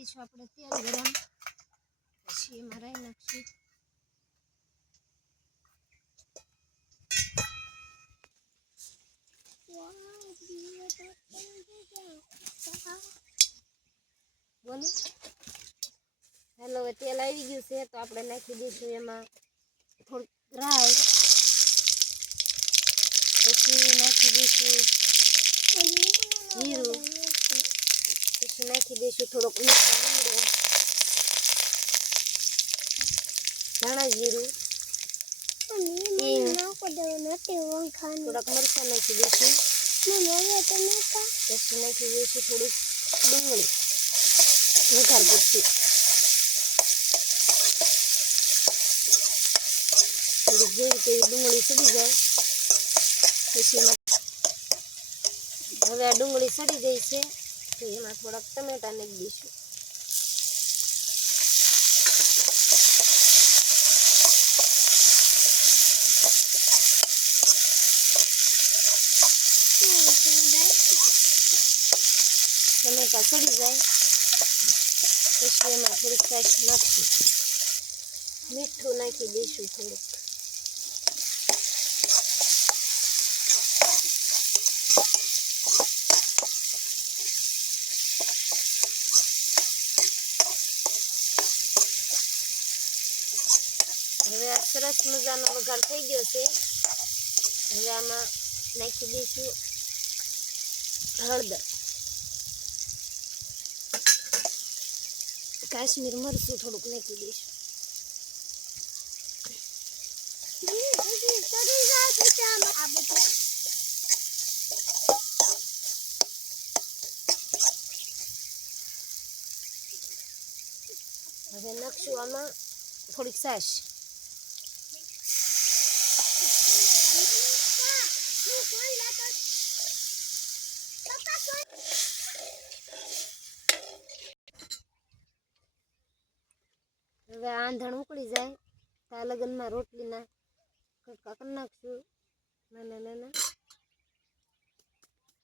દઈશું આપણે તેલ ગરમ, પછી એમાં રાઈ નાખશું બોલો હેલો હવે તેલ આવી ગયું છે તો આપણે નાખી દઈશું એમાં થોડુંક રાઈ, પછી નાખી દઈશું જીરું, પછી નાખી દઈશું થોડોક મીઠો લીમડો, ધાણા જીરું, થોડાક મરચાં નાખી દઈશું, પછી નાખી દઈશું થોડીક ડુંગળી વઘાર પૂરતી, થોડીક જેવી તેવી ડુંગળી સડી જાય પછી એમાં હવે આ ડુંગળી સડી ગઈ છે તો એમાં થોડાક ટમેટા નાખી દઈશું, ટમેટા સડી જાય પછી એમાં થોડીક છાશ નાખશું, મીઠું નાખી દઈશું થોડુંક, હવે આ સરસ મજાનો વઘાર થઈ ગયો છે. હવે આમાં નાખી દઈશું હળદર, કાશ્મીર મરચું થોડુંક નાખી દઈશું, હવે નાખશું આમાં થોડીક છાશ, હવે આંધણ ઉકળી જાય ત્યાં લગનમાં રોટલીના કટકા કરી નાખશું નાના નાના,